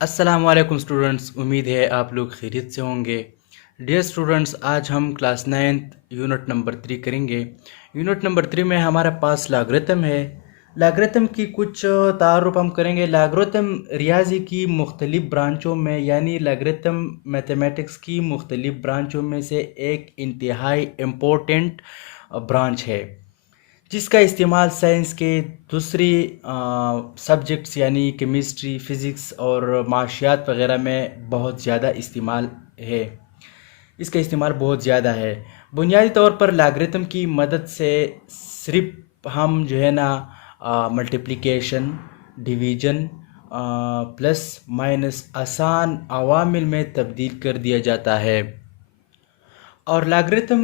अस्सलामुअलैकुम स्टूडेंट्स, उम्मीद है आप लोग खैरियत से होंगे। डियर स्टूडेंट्स, आज हम क्लास 9th यूनिट नंबर 3 करेंगे। यूनिट नंबर 3 में हमारे पास लॉगरिथम है। लॉगरिथम की कुछ तारुफ हम करेंगे। लॉगरिथम रियाजी की मुख्तलिफ ब्रांचों में यानी लॉगरिथम मैथमेटिक्स की मुख्तलिफ ब्रांचों में से एक इंतहाई इम्पोर्टेंट ब्रांच है, जिसका इस्तेमाल साइंस के दूसरी सब्जेक्ट्स यानी केमिस्ट्री, फिज़िक्स और माशियात वगैरह में बहुत ज़्यादा इस्तेमाल है। इसका इस्तेमाल बहुत ज़्यादा है। बुनियादी तौर पर लॉगरिथम की मदद से सिर्फ हम जो है ना मल्टीप्लिकेशन, डिवीज़न, प्लस माइनस आसान अवामिल में तब्दील कर दिया जाता है। और लॉगरिथम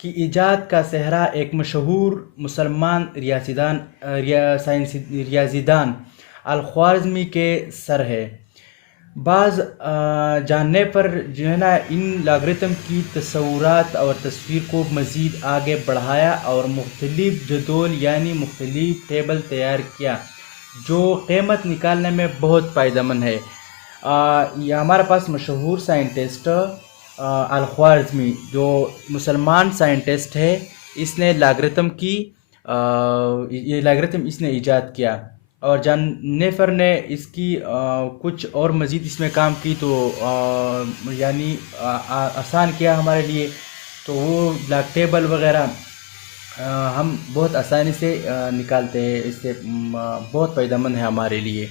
की इजाद का सेहरा एक मशहूर मुसलमान रियाजीदान अल-ख्वारिज़मी के सर है। बाज़ जानने पर जो है ना इन लॉगरिथम की तस्वुरात और तस्वीर को मज़ीद आगे बढ़ाया और मुख्तलिफ जदौल यानी मुख्तलिफ टेबल तैयार किया, जो कीमत निकालने में बहुत फ़ायदेमंद है। ये हमारे पास मशहूर साइंटिस्ट अल-ख्वारिज़मी जो मुसलमान साइंटिस्ट है, इसने लॉगरिथम की ये लॉगरिथम इसने ईजाद किया। और जॉन नेफर ने इसकी कुछ और मज़ीद इसमें काम की, तो यानी आसान किया हमारे लिए। तो वो ब्लैक टेबल वगैरह हम बहुत आसानी से निकालते हैं। इससे बहुत फ़ायदेमंद है हमारे लिए।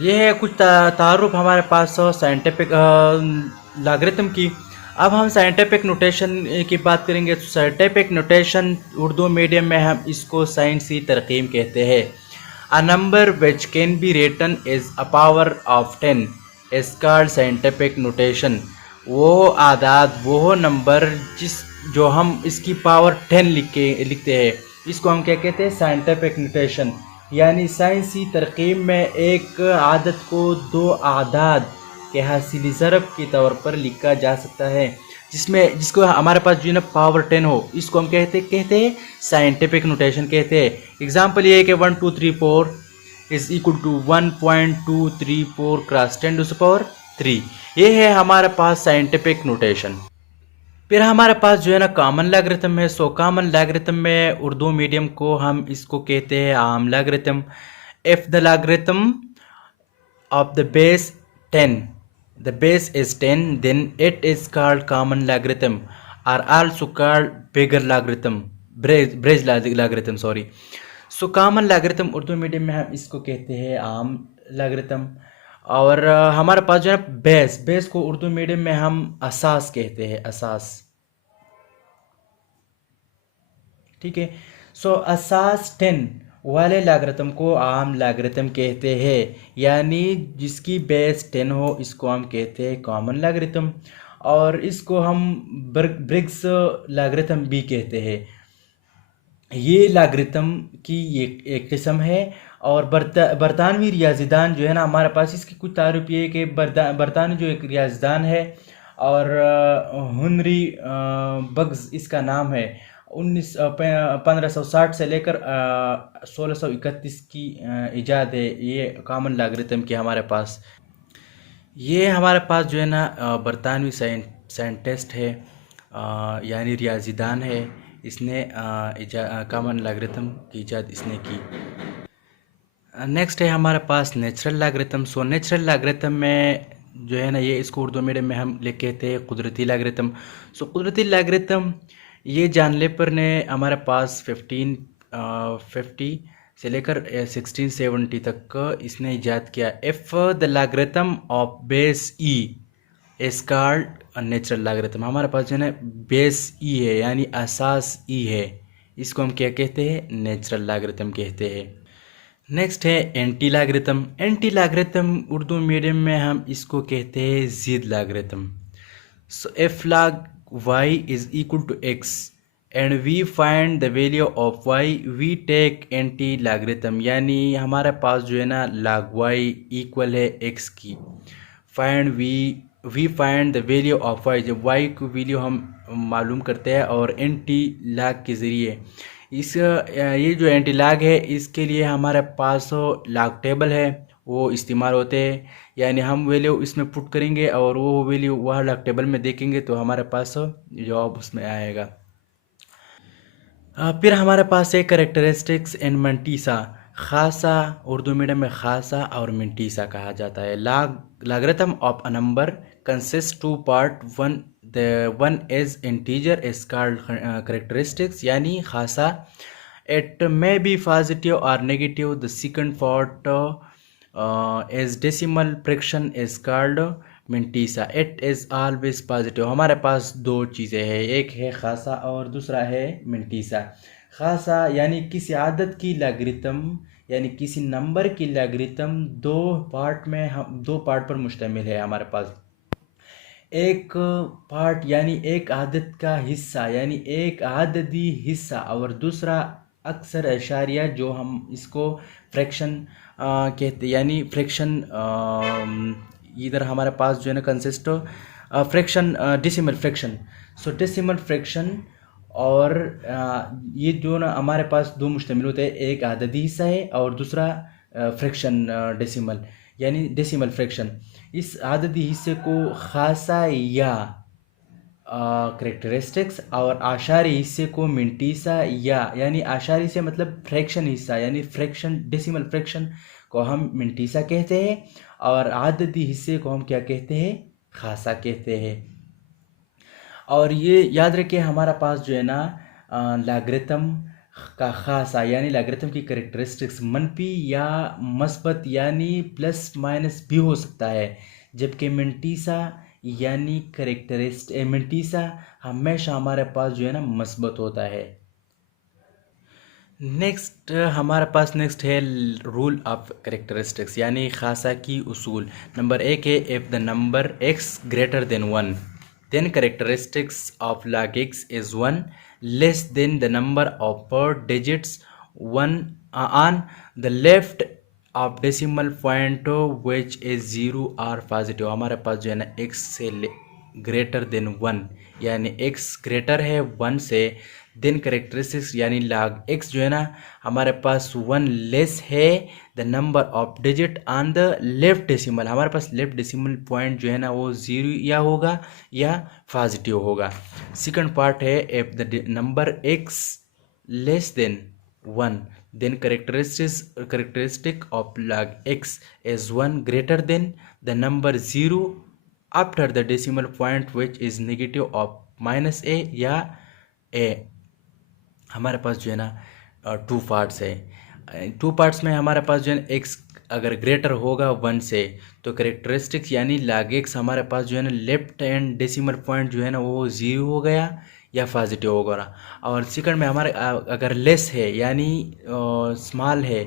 ये है कुछ तारुफ हमारे पास साइंटिफिक लॉगरिथम की। अब हम साइंटिफिक नोटेशन की बात करेंगे। तो साइंटिफिक नोटेशन उर्दू मीडियम में हम इसको साइंसी तरकीम कहते हैं। A number which can be written is a power of 10 is called scientific notation. वो आदाद, वो नंबर जो हम इसकी पावर 10 लिखते हैं, इसको हम क्या कहते हैं? Scientific notation. यानी साइंसी तरकीब में एक आदत को दो आदाद के हासिल ज़रब के तौर पर लिखा जा सकता है, जिसको हमारे पास जो है ना पावर 10 हो, इसको हम कहते हैं साइंटिफिक नोटेशन कहते हैं। एग्जांपल ये है कि 1234 is equal to 1.234 cross 10 to the power 3। ये है हमारे पास साइंटिफिक नोटेशन। फिर हमारे पास जो है ना कॉमन लॉगरिथम है। सो कॉमन लॉगरिथम में उर्दू मीडियम को हम इसको कहते हैं आम logarithm. If the logarithm of the base 10, the base is 10, then it is called common logarithm, or also called bigger logarithm, bridge logarithm, sorry। So common logarithm Urdu medium में हम इसको कहते हैं आम लॉगरिथम। और हमारे पास जो है बेस को उर्दू मीडियम में हम असास कहते हैं, असास। ठीक है। सो असास 10 वाले लॉगरिथम को आम लॉगरिथम कहते हैं, यानी जिसकी बेस 10 हो, इसको हम कहते हैं कॉमन लॉगरिथम। और इसको हम ब्रिग्स लॉगरिथम भी कहते हैं। ये लॉगरिथम की एक किस्म है। और बरतानवी रियाजीदान जो है ना हमारे पास, इसकी कुछ तारुफ ये है कि बरतानवी जो एक रियाजीदान है, और हुनरी बग्स इसका नाम है। 1560 से लेकर 1631 की इजाद है ये कॉमन लॉगरिथम की हमारे पास। ये हमारे पास जो है ना बरतानवी साइंटिस्ट है, यानी रियाजीदान है। इसने कॉमन लॉगरिथम की इजाद इसने की। नेक्स्ट है हमारे पास natural logarithm. So natural logarithm में जो है ना, ये इसको उर्दू मीडियम में हम लिख कहते हैं कुदरती लॉगरिथम। सो कुदरती लॉगरिथम ये जानलेपर ने हमारे पास 1550 से लेकर 1670 तक इसने ईजाद किया। If the logarithm of base E is called natural logarithm. हमारे पास जो है ना बेस ई है, यानी असास ई है, इसको हम क्या कहते हैं? नेचुरल लॉगरिथम कहते हैं। नेक्स्ट है anti logarithm. Anti logarithm Urdu medium में हम इसको कहते हैं ज़िद logarithm. So F log y is equal to x and we find the value of y, we take anti logarithm. यानी हमारे पास जो है ना log y इक्वल है x की। Find we find the value of y, जब y की वैल्यू हम मालूम करते हैं और एंटी लॉग के ज़रिए। ये जो एंटी लॉग है, इसके लिए हमारे पास लॉग टेबल है, वो इस्तेमाल होते हैं, यानी हम वैल्यू इसमें पुट करेंगे और वो वैल्यू वह टेबल में देखेंगे तो हमारे पास जवाब उसमें आएगा। फिर हमारे पास है करेक्टरिस्टिक्स एंड मंटीसा। खासा उर्दू मीडियम में खासा और मिंटीसा कहा जाता है। logarithm of a number consist two part one, the one is integer is called characteristics यानी खासा। इट मे बी पॉजिटिव और negative. The second part is decimal fraction is called mantissa. It is always positive. हमारे पास दो चीज़ें हैं, एक है खासा और दूसरा है मिंटीसा। खासा यानी किसी आदत की लॉगरिथम यानी किसी नंबर की लॉगरिथम दो पार्ट पर मुश्तमिल है हमारे पास। एक पार्ट यानी एक आदत का हिस्सा यानी एक आददी हिस्सा और दूसरा अक्सर अशारिया जो हम इसको फ्रैक्शन कहते यानी फ्रैक्शन। इधर हमारे पास जो है ना कंसिस्ट फ्रैक्शन डेसिमल फ्रैक्शन। सो डेसिमल फ्रैक्शन और ये जो ना हमारे पास दो मुश्तमिल होते हैं, एक आददी हिस्सा है और दूसरा फ्रैक्शन डेसिमल यानी डेसिमल फ्रैक्शन। इस आददी हिस्से को खासा या करेक्टरिस्टिक्स और आशारी हिस्से को मिंटीसा यानी आशारी से मतलब फ्रैक्शन हिस्सा यानी फ्रैक्शन डेसिमल फ्रैक्शन को हम मिंटीसा कहते हैं और आददी हिस्से को हम क्या कहते हैं, खासा कहते हैं। और ये याद रखिए हमारा पास जो है ना लॉगरिथम का खासा यानी लॉगरिथम की करेक्टरिस्टिक्स मनफी या मस्बत यानी प्लस माइनस भी हो सकता है, जबकि मिंटीसा यानी मिंटीसा हमेशा हमारे पास जो है ना मस्बत होता है। नेक्स्ट हमारे पास नेक्स्ट है रूल ऑफ करेक्टरिस्टिक्स यानी खासा की उसूल। नंबर एक है if the number x greater than 1 then characteristics of log x is 1 less than the number of per digits 1 on the left of decimal point which is 0 or positive। हमारे पास जो है ना x से greater than 1 यानी x greater है 1 से, then characteristics यानी log x जो है ना हमारे पास 1 लेस है the number of digit on the left decimal. हमारे पास लेफ्ट डेसिमल पॉइंट जो है ना वो 0 या होगा या पॉजिटिव होगा। सेकंड पार्ट है if the number x less than 1 then characteristic of log x is 1 greater than the number 0 after the decimal point which is negative of -a या a। हमारे पास जो है ना टू पार्ट्स है। Two parts में हमारे पास जो है एक्स अगर ग्रेटर होगा 1 से तो करेक्टरिस्टिक्स यानी log x हमारे पास जो है ना लेफ्ट हैंड डेसिमल पॉइंट जो है ना वो 0 हो गया या पॉजिटिव होगा। और सेकंड में हमारे अगर लेस है यानी स्मॉल है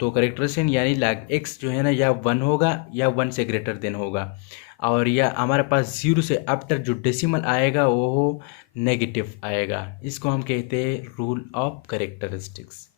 तो करेक्टरिस्टिक्स यानी log x जो है ना या 1 होगा या 1 से ग्रेटर देन होगा। और या हमारे पास 0 से आफ्टर जो डेसिमल आएगा वो नेगेटिव आएगा। इसको हम कहते हैं रूल ऑफ करेक्टरिस्टिक्स।